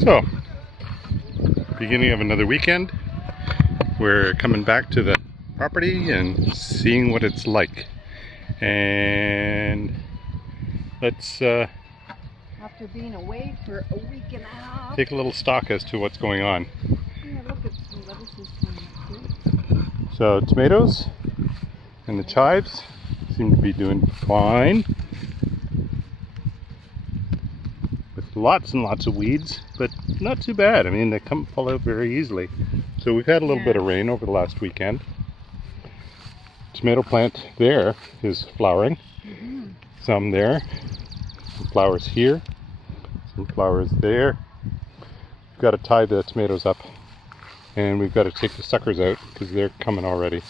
So, beginning of another weekend. We're coming back to the property and seeing what it's like. And let's after being away for a week and a half, take a little stock as to what's going on. yeah, look at some lettuces coming up here. So, tomatoes and the chives seem to be doing fine. With lots and lots of weeds, but not too bad. I mean, they fall out very easily. So we've had a little bit of rain over the last weekend. Tomato plant there is flowering. Some there. Some flowers here. Some flowers there. We've got to tie the tomatoes up. And we've got to take the suckers out because they're coming already.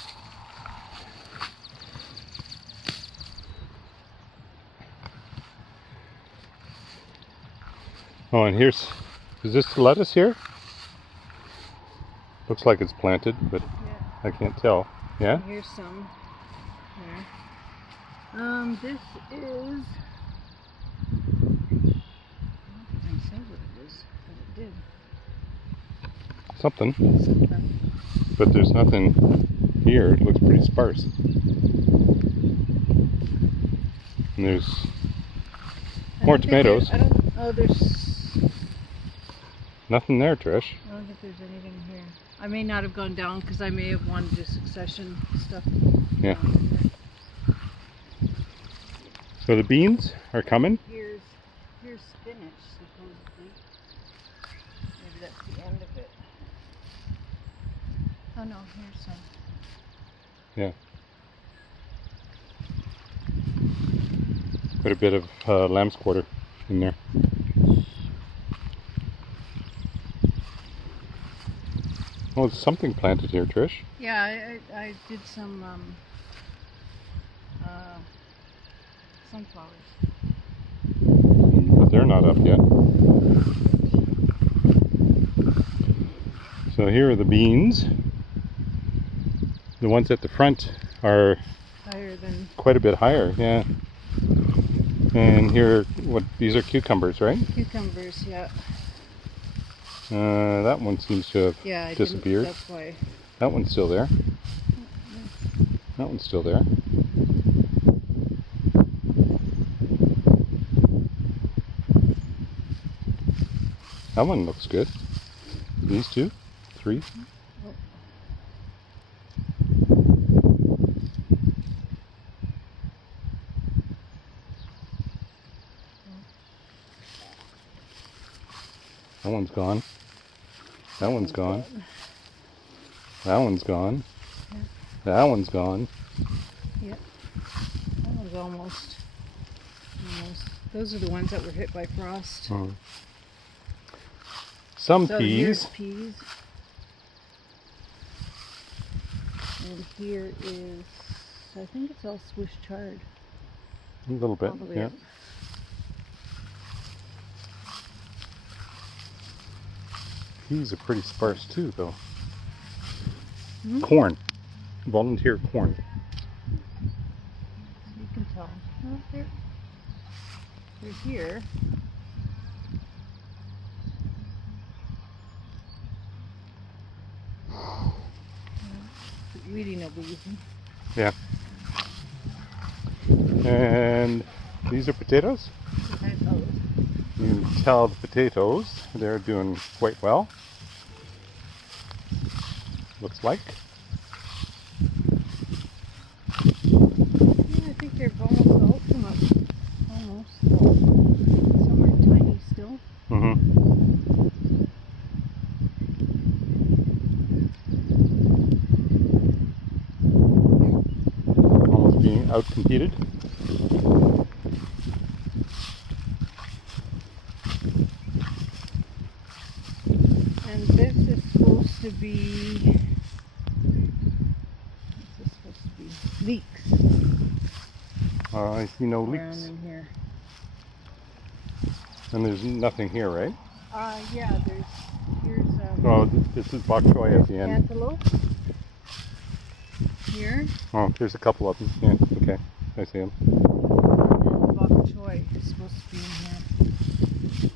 Oh, and is this the lettuce here? Looks like it's planted, but Yeah. I can't tell. Yeah? And here's some. Here. This is. I don't say what it is, but it did. Something. But there's nothing here. It looks pretty sparse. And there's more tomatoes. There's. Nothing there, Trish. I don't think there's anything here. I may not have gone down because I may have wanted to do succession stuff. Yeah. So the beans are coming. Here's spinach, supposedly. Maybe that's the end of it. Oh no, here's some. Yeah. Quite a bit of lamb's quarter in there. Oh, there's something planted here, Trish. Yeah, I did some sunflowers. But they're not up yet. So here are the beans. The ones at the front are Higher than quite a bit higher, yeah. And here, these are cucumbers, right? cucumbers, yeah. That one seems to have disappeared. That's why. That one's still there. That one's still there. That one looks good. These two? 3? That one's gone. That one's gone. That one's gone. That one's gone. Yep. That one's almost. Those are the ones that were hit by frost. Some so peas. Here's peas. And here is, I think it's all Swiss chard. A little bit, yeah. Up. Peas are pretty sparse too, though. Corn. Volunteer corn. You can tell. Oh, they're here. Really no reason. Yeah. And these are potatoes. You can tell the potatoes, they're doing quite well. Looks like. Yeah, I think they've almost all come up. Almost. Some are tiny still. Almost being outcompeted. And this is supposed to be. This is supposed to be leeks. I see no Around leeks. in here. And there's nothing here, right? Yeah, here's Oh, this is bok choy at the end. cantaloupe. Here. Oh, there's a couple of them. Yeah, okay. I see them. And then bok choy is supposed to be in here.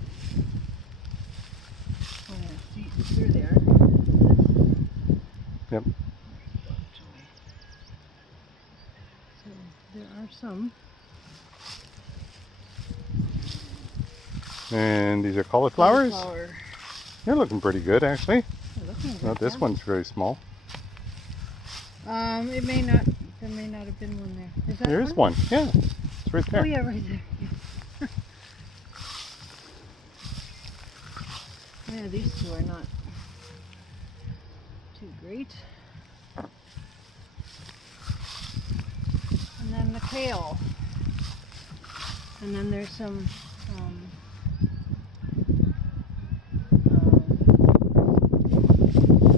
Yep. So there are some. And these are cauliflowers. Cauliflower. They're looking pretty good, actually. They're looking good, Well, this yeah. one's very small. It may not. There may not have been one there. Is that There is one. Yeah, it's right there. Oh yeah, right there. Yeah, these two are not too great. And then the kale. And then there's some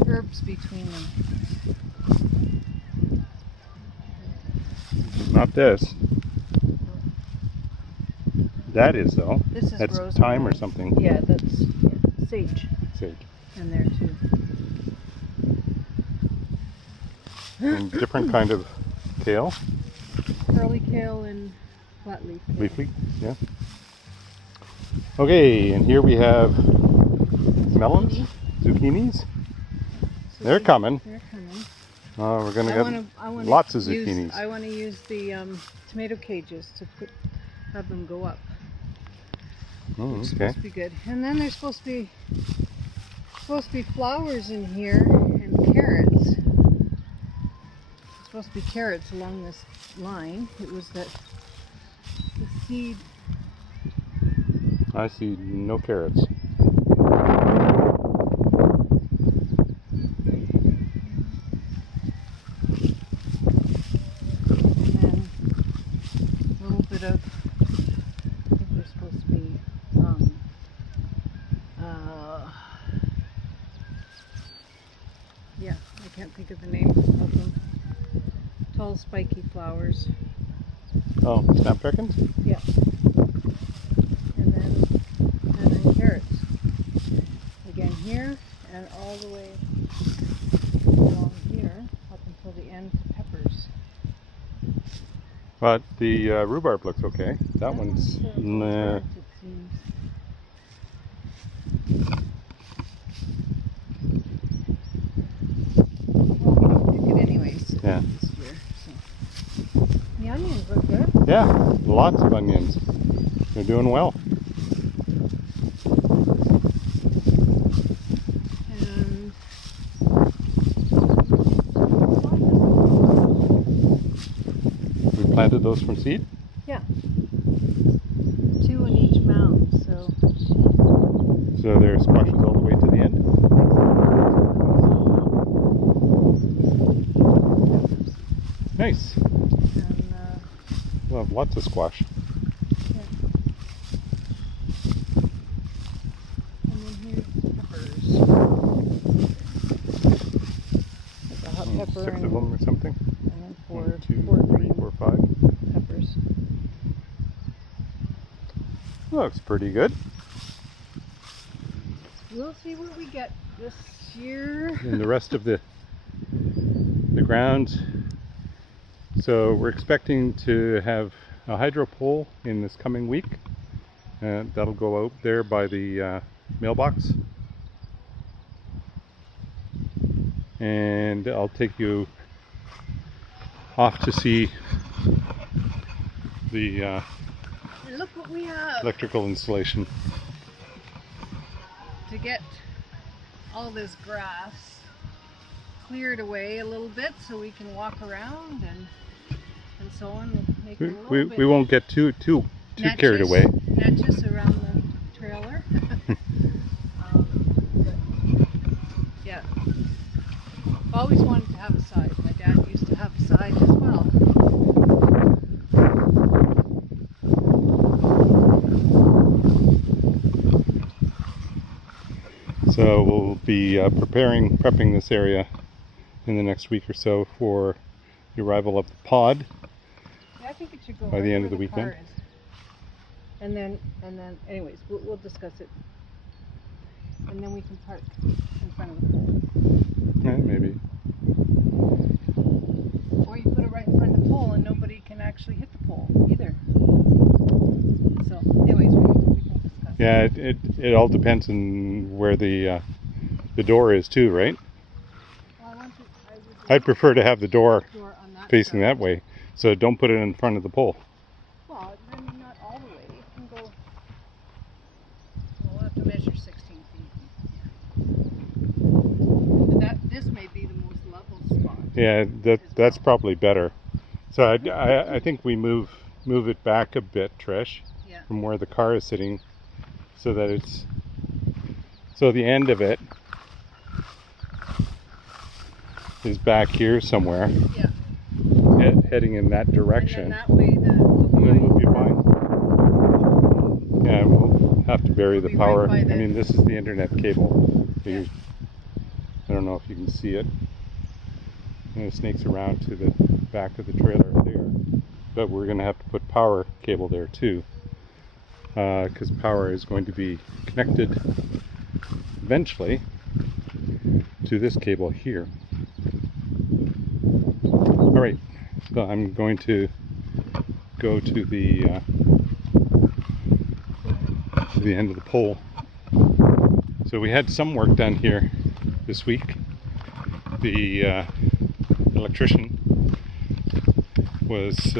herbs between them. Not this. That is, though. This is That's rosemary. thyme or something. Yeah, that's sage Sage. in there too. And different kind of kale. Curly kale and flat leaf kale. Leafy, yeah. Okay, and here we have melons, zucchinis. So They're coming. They're coming. We're gonna I get wanna lots of use- zucchinis. I want to use the tomato cages to have them go up. Oh, Which is okay. supposed to be good. And then there's supposed to be flowers in here and carrots. It's supposed to be carrots along this line. It was the seed. I see no carrots. And then a little bit of, I think there's supposed to be, yeah, I can't think of the name of them. Tall, spiky flowers. Oh, snapdragons? Yeah. And then carrots. Again here, and all the way along here, up until the end to peppers. But the rhubarb looks okay. That one's nah. It seems. Well, we don't pick it anyways. Yeah. This year, so. The onions look good. Yeah, lots of onions. They're doing well. And We planted those from seed. yeah, 2 in each mound. So So they're squashes all the way to the end. Nice. And We'll have lots of squash. and then here's peppers. There's a hot pepper 6 and, of them or something. and then 4 1, 2, 4 3, green 4, 5. peppers. Looks pretty good. We'll see what we get this year. And the rest of the grounds. So we're expecting to have a hydro pole in this coming week. That'll go out there by the mailbox. And I'll take you off to see the And look what we have electrical installation. to get all this grass cleared away a little bit so we can walk around and so on. We'll make it a little bit We won't get too carried away. Natchez around the trailer. But, yeah. I've always wanted to have a side. My dad used to have a side as well. So we'll be prepping this area in the next week or so for the arrival of the pod. Yeah, I think it should go By the right end where of the car weekend. is. And then, anyways, we'll discuss it. And then we can park in front of the pole. Yeah, maybe. Or you put it right in front of the pole and nobody can actually hit the pole either. So, anyways, we can discuss. Yeah, it all depends on where the door is too, right? Well, I I'd prefer to have the door door on that facing side. that way, so don't put it in front of the pole. Well, then not all the way. You can go. We'll have to measure 16 feet. But this may be the most level spot. Yeah, as that's well. probably better. So I think we move it back a bit, Trish, Yeah. from where the car is sitting, so that so the end of it is back here somewhere. Yeah. Heading in that direction. And then that way the And then we'll be line. fine. Yeah, we'll have to bury the We'll be right power. by the- I mean, this is the internet cable. Yeah. I don't know if you can see it. And it snakes around to the back of the trailer there. But we're going to have to put power cable there too. Because power is going to be connected eventually to this cable here. Alright, so I'm going to go to the end of the pole. So we had some work done here this week. The electrician was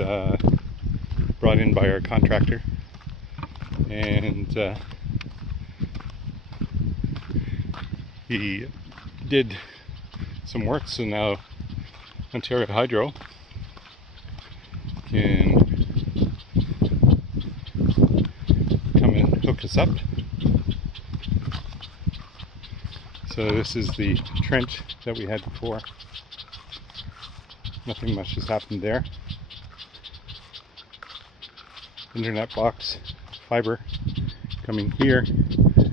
brought in by our contractor, and he did some work, so now Ontario Hydro can come and hook us up. So this is the trench that we had before. Nothing much has happened there. Internet box, fiber coming here,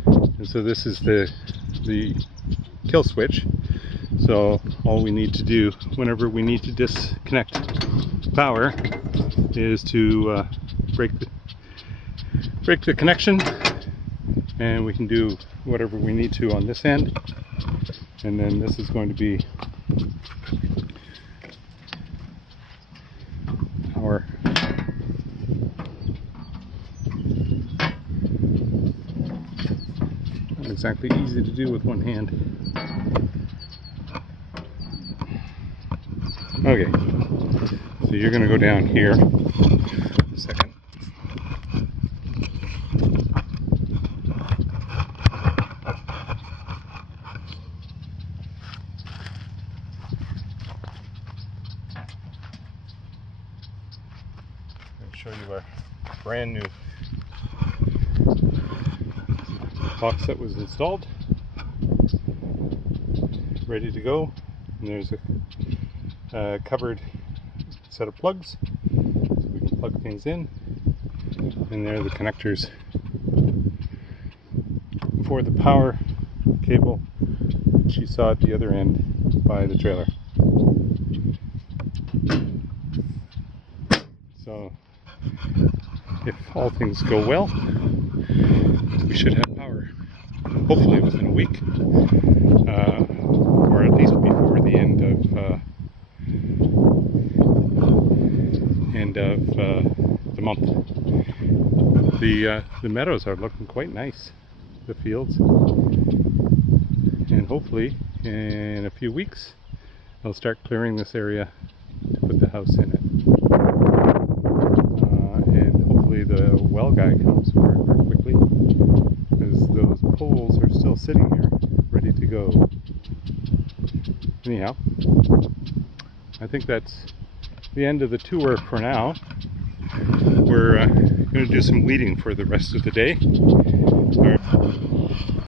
and so this is the kill switch. So all we need to do whenever we need to disconnect power is to break the connection, and we can do whatever we need to on this end. And then this is going to be our not exactly easy to do with one hand. Okay, so you're going to go down here a second. I'll show you our brand new box that was installed, ready to go. And there's a covered set of plugs, so we can plug things in, and there are the connectors for the power cable which you saw at the other end by the trailer. So if all things go well, we should have power hopefully within a week, or at least before the end of the month. The meadows are looking quite nice, the fields, and hopefully in a few weeks I'll start clearing this area to put the house in it. And hopefully the well guy comes very, very quickly, because those poles are still sitting here ready to go. Anyhow, I think that's the end of the tour for now. We're going to do some weeding for the rest of the day.